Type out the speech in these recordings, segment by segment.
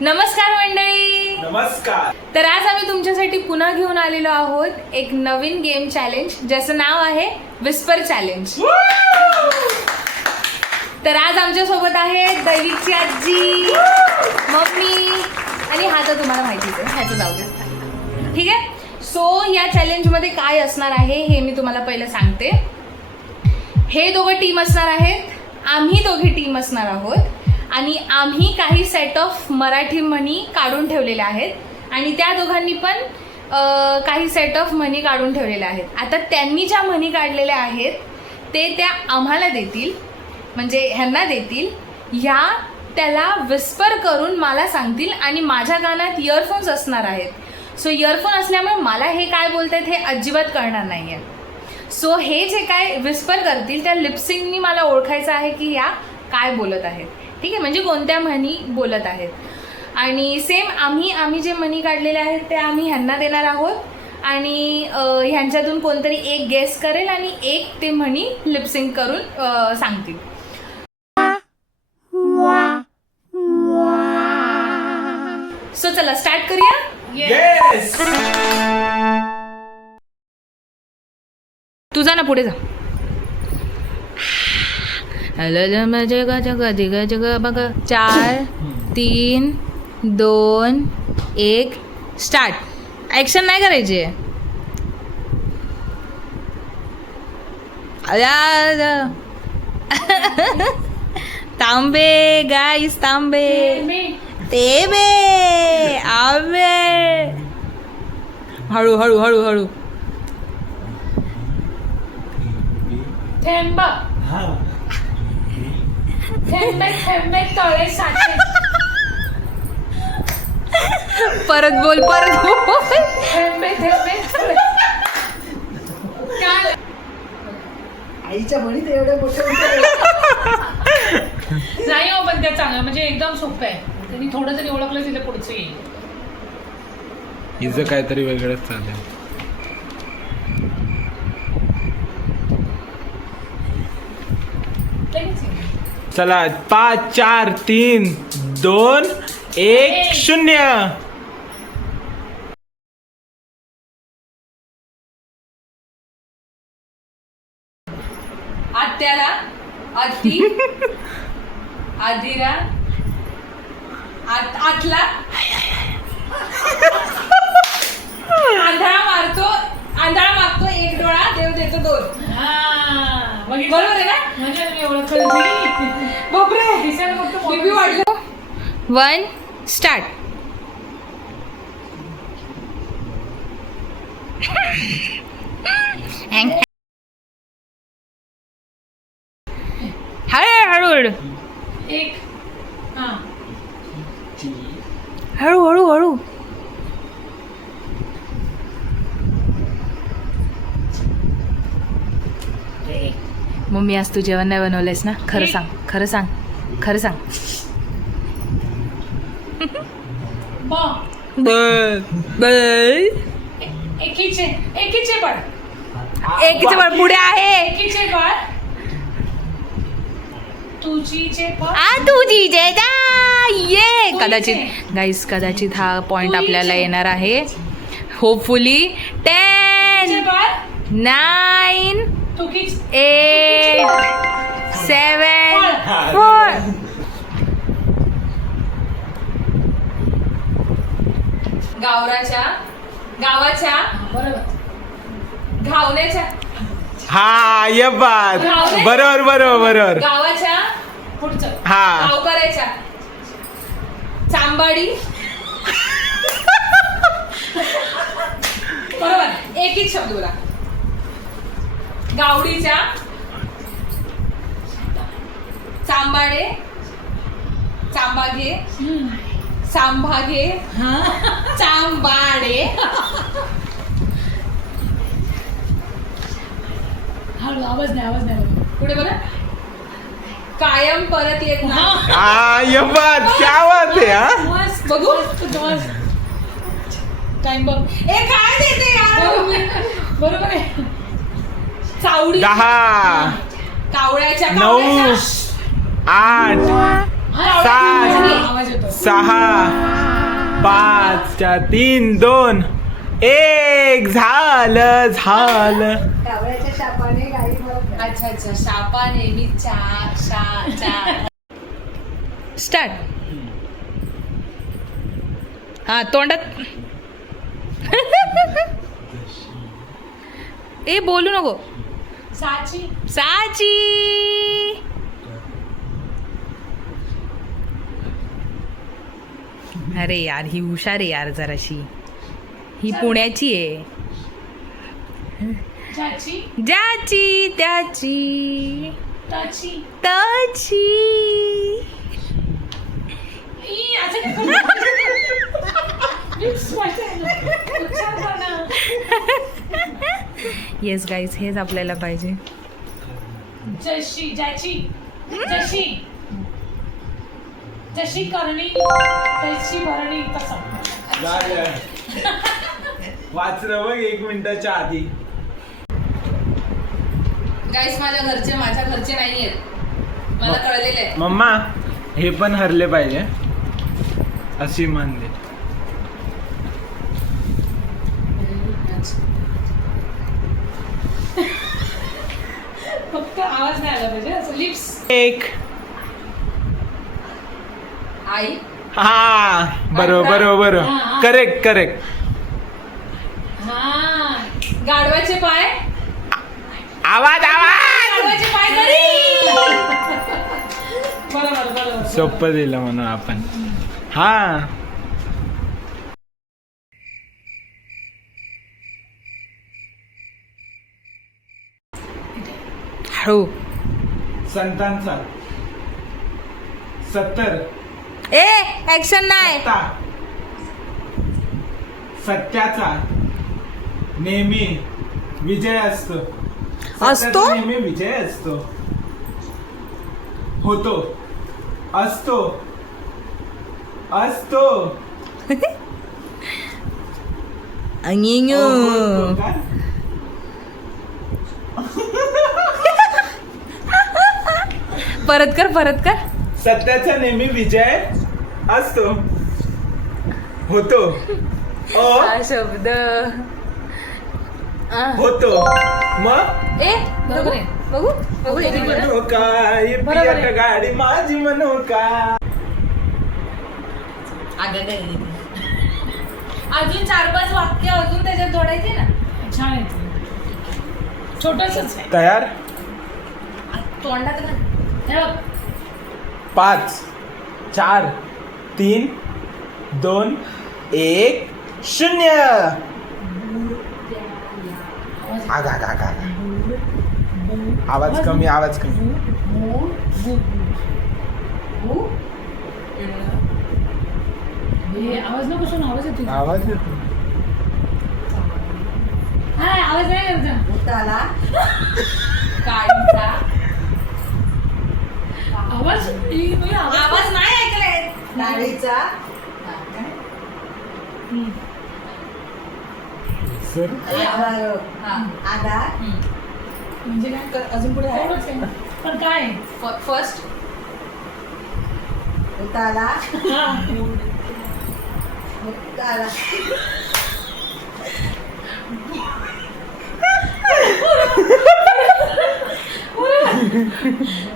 नमस्कार मंडळी. नमस्कार. तर आज आम्ही तुमच्यासाठी पुन्हा घेऊन आलेलो आहोत एक नवीन गेम चॅलेंज ज्याचं नाव आहे विस्पर चॅलेंज. तर आज आमच्या सोबत आहेत दैविकची आजी, मम्मी आणि हा तर तुम्हाला माहितीच आहे, ह्याचं जाऊ दे. ठीक आहे. सो या चॅलेंजमध्ये काय असणार आहे हे मी तुम्हाला पहिलं सांगते. हे दोघं टीम असणार आहेत, आम्ही दोघे टीम असणार आहोत आणि आम्ही काही सेट ऑफ मराठी म्हणी काढून ठेवलेल्या आहेत आणि त्या दोघांनी पण काही सेट ऑफ म्हणी काढून ठेवलेल्या आहेत. आता त्यांनी ज्या म्हणी काढलेल्या आहेत ते त्या आम्हाला देतील, म्हणजे ह्यांना देतील. ह्या त्याला विस्पर करून मला सांगतील आणि माझ्या कानात इयरफोन्स असणार आहेत. सो इयरफोन असल्यामुळे मला हे काय बोलतात हे अजिबात कळणार नाही आहे. सो हे जे काय विस्पर करतील त्या लिपसिंगनी मला ओळखायचं आहे की ह्या काय बोलत आहेत. ठीक आहे, म्हणजे कोणत्या म्हणी बोलत आहेत. आणि सेम आम्ही जे म्हणी काढलेले आहेत ते आम्ही ह्यांना देणार आहोत आणि ह्यांच्यातून कोणतरी एक गेस करेल आणि एक ते म्हणी लिपसिंग करून सांगतील. सो चला स्टार्ट करूया. येस. तू जा ना, पुढे जा. जग जग जग बघ. 4 3 2 1 स्टार्ट. ॲक्शन नाही करायची. तांबे गाईस, तांबे तेबे आंबे. हळू हळू हळू हळू. थेंब थेंबे थेंबे तळे साचे. परत बोल, परत बोल. थेंबे थेंबे तळे. काय आईच्या म्हणीत एवढे मोठे नाही हो, पण त्या चांगलं म्हणजे एकदम सोपं आहे. त्यांनी थोडं तरी ओळखलं तिला पुढचं येईल. हिचं काहीतरी वेगळंच चालेल. चला 5 4 3 2 1 0. आत्याला अति आधीरा आतला आंधळा मागतो एक डोळा, देव देतो 2. हा, बरोबर आहे ना? म्हणजे तुम्ही ओळखलं नाही. बापरे, दिसायला फक्त बीपी वाढलं. 1 स्टार्ट. हळू हळू एक. हा, हळू हळू हळू. मम्मी आज तू जेवण नाही बनवलंयस ना? खरं सांग, खरं सांग, खरं सांग. ब. एकीचे बळ. एकीचे बळ पुढे आहे. एकीचे बळ. तुझीचे बळ. तुझी ये कदाचित गाईस, कदाचित हा पॉइंट आपल्याला येणार आहे. होपफुली. 10 9 8 7 4. गावाच्या बरोबर. घावण्याच्या. हा ये बात. बरोबर बरोबर बरोबर. गावाच्या पुढचं. हा. गावकऱ्याच्या. चांबाडी. बरोबर, एकच शब्द बोला. गावडीच्या. चांबाडे. चांबागे. सांभागे. चांबाडे. हळू, आवाज नाही. पुढे बोला. कायम परत येत नाही. हा ये बात. क्या बात है. हा मस्त. बघू. टाइम बघ. काय देते यार. बरोबर आहे. चावडी. 10 कावळ्याच्या 9 8 आवाज येतो. 6 5 4 3 2 1 झालं. कावळ्याच्या शापाने गाई मरत नाही. अच्छा शापा नेहमी स्टार्ट. हा तोंडात ए बोलू नको. साची अरे यार ही हुशार आहे यार जराशी. ही पुण्याची आहे. ज्याची त्याची त्याची. येस गाईज हेच आपल्याला पाहिजे. जशी करणी तशी भरणी तसं. वाचलं बघ 1 मिनिटाच्या आधी. गाईज माझ्या घरचे नाही आहेत. मला कळलेलं आहे. मम्मा हे पण हरले पाहिजे अशी म्हणते. फक्त आवाज नाही आला पाहिजे असं लिप्स. 1 आई हा बरोबर हा. करेक्ट हा गाढवाचे पाय. आवाज गाढवाचे पाय करी. बरोबर सोपं दिलं म्हणून आपण. हा हळू. संतांचा 70 ए ऍक्शन नाही. सत्याचा नेहमी विजय असतो. असतो? सत्याचा नेहमी विजय असतो. होतो असतो होतो का? परत कर. सत्याचा नेहमी विजय असतो. होतो हा शब्द होतो मग ए बरोबर आहे. बघू म्हणू काय पियाट गाडी माझी म्हणू का. अजून 4-5 वाक्य अजून त्याच्यात जोडायचे ना. छान आहे. छोटसच आहे. तयार. तोंडात ना. हे बघ. 5 4 3 2 1 0. आवाज कमी. हे आवाज नको सुन. आवाज येतो. आवाज येतो. हा आवाज नाही यायचा. भूताला काळीचा आवाज आवाज नाही ऐकलाय. डाळीचा सर आधार म्हणजे काय अजून पुढे आहे. एवढंच आहे. पण काय फर्स्ट भूताला हा. भूताला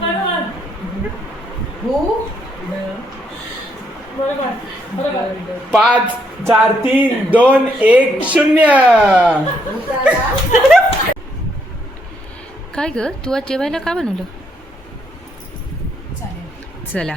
बरोबर. भू बरोबर 5 4 3 2 1 0. भूताला काय ग तू आज जेवायला का बनवलं. चालेल. चला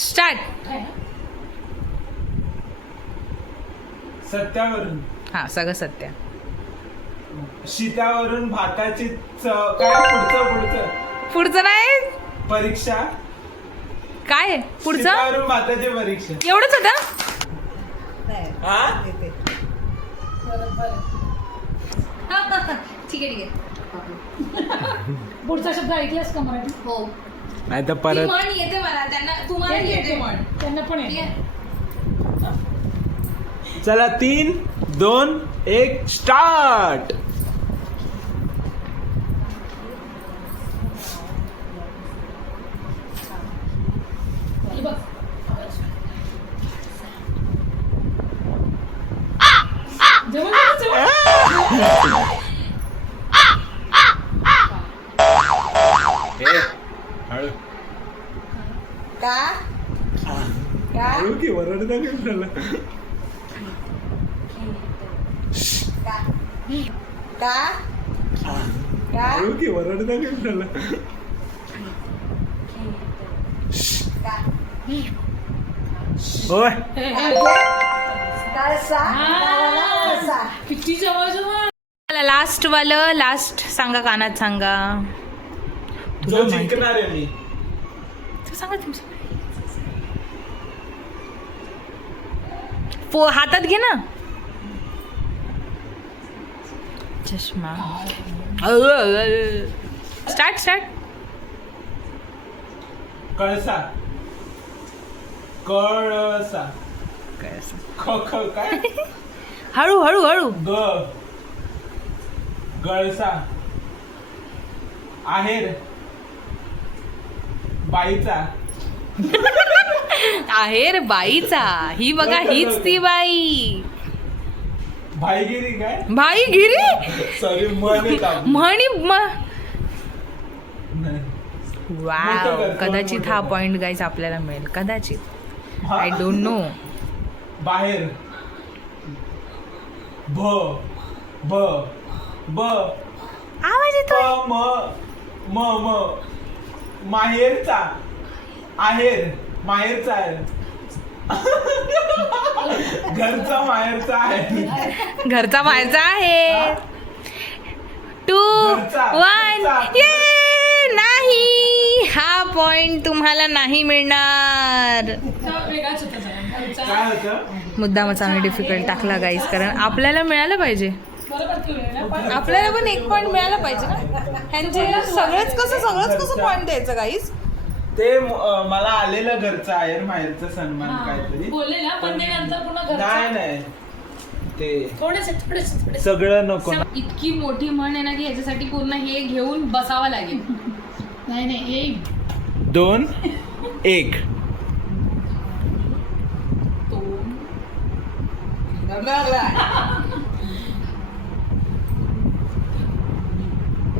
स्टार्ट. काय सत्यावरून हा सगळं सत्य. शीतावरून भाताची चव काय. पुढचं नाही. परीक्षा. काय आहे? पुढचं शीतावरून भाताची परीक्षा. एवढंच होतं. हा ठीक आहे पुढचा शब्द ऐकलास का मराठी. हो नाही तर ती परत. म्हण येते मला. त्यांना तुम्हाला येते म्हण. त्यांना पण ठीक आहे. आहे. चला 3 2 1 स्टार्ट. ए, हळू. का का हळू की वरडता काय झालं? का का का हळू की वरडता काय झालं? का ओय कळसा कळसा किती जवळ लास्ट वालं लास्ट सांगा, कानात सांगा. जो जिंकणार आहे मी. तू सांगा तुमचं. हातात घे ना चष्मा. स्टार्ट. कळसा. कळसा. ख काय? हळू. गळसा. आहेर. बाईचा. आहेर बाईचा. ही बघा, हीच ती बाई. भाईगिरी काय? भाईगिरी सॉरी म्हणे म्हणी मोठं वाव. कर, कदाचित मोठं हा कर. पॉइंट गाईज आपल्याला मिळेल, कदाचित. I don't know. बाहेर. भ ब ब आवाज येतो. म म म माहेरचा. आहेर. माहेरचा आहे. घरचा माहेरचा आहे. घरचा बाहेरचा आहे. 2 घरचा, 1 घरचा. ये नाही. हा पॉइंट तुम्हाला नाही मिळणार. वेगळाच होता जरा. घरचा. काय होतं? मुद्दामच आम्ही डिफिकल्ट टाकला गाईज, कारण आपल्याला मिळालं पाहिजे. बरोबर केलं ना पण आपल्याला पण 1 पॉइंट मिळाला पाहिजे ना. ह्यांचे सगळंच कसं पॉइंट द्यायचं गाईज. ते मला आलेलं घरचा आहेर माहेरचा सन्मान हा, काहीतरी. बोलले ना पण ते नंतर पुन्हा घरचा. नाही ते थोडेसे सगळं नको ना. इतकी मोठी म्हण आहे ना की ह्याच्यासाठी पूर्ण हे घेऊन बसावं लागेल. नाही येईल 2 1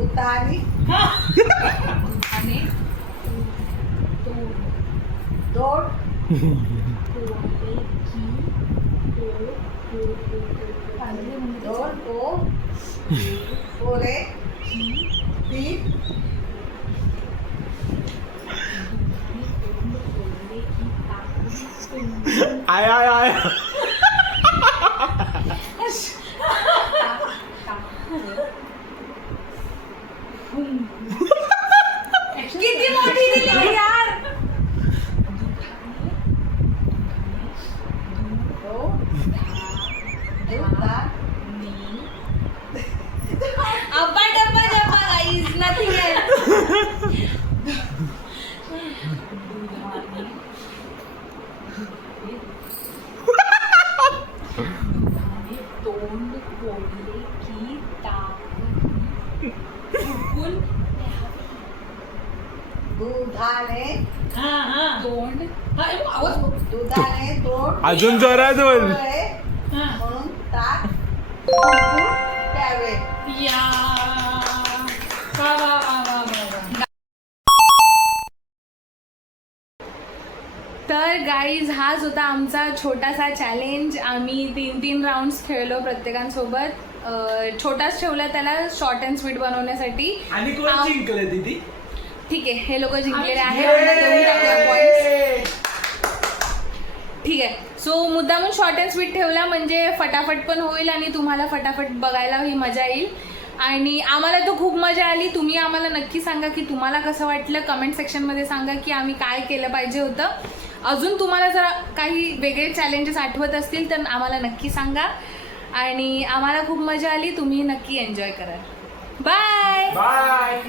उतारी आणि दोड दोड ओ ओरे ती आय किती मोठी दिली यार. अब्बा डब्बा जब्बा गाईज, नथिंग एल्स. तोंड फोडले की दुधाने हा तोंड आवाज दुधाने दोड अजून जोरात बोल. डोळे हा म्हणून ताक फुटून प्यावे. या वा. तर गाईज हाच होता आमचा छोटासा चॅलेंज. आम्ही 3 राऊंड्स खेळलो प्रत्येकांसोबत. छोटाच ठेवला त्याला, शॉर्ट अँड स्वीट बनवण्यासाठी. आणि कोण जिंकलं दीदी? ठीक आहे, हे लोक जिंकलेले आहे. त्यांना देऊन टाकूया points. ठीक आहे. सो मुद्दामून शॉर्ट अँड स्वीट ठेवला म्हणजे फटाफट पण होईल आणि तुम्हाला फटाफट बघायला ही मजा येईल. आणि आम्हाला तो खूप मजा आली. तुम्ही आम्हाला नक्की सांगा की तुम्हाला कसं वाटलं. कमेंट सेक्शनमध्ये सांगा की आम्ही काय केलं पाहिजे होतं. अजून तुम्हाला जर काही वेगळे चॅलेंजेस आठवत असतील तर आम्हाला नक्की सांगा. आणि आम्हाला खूप मजा आली. तुम्ही नक्की एन्जॉय करा. बाय. बाय.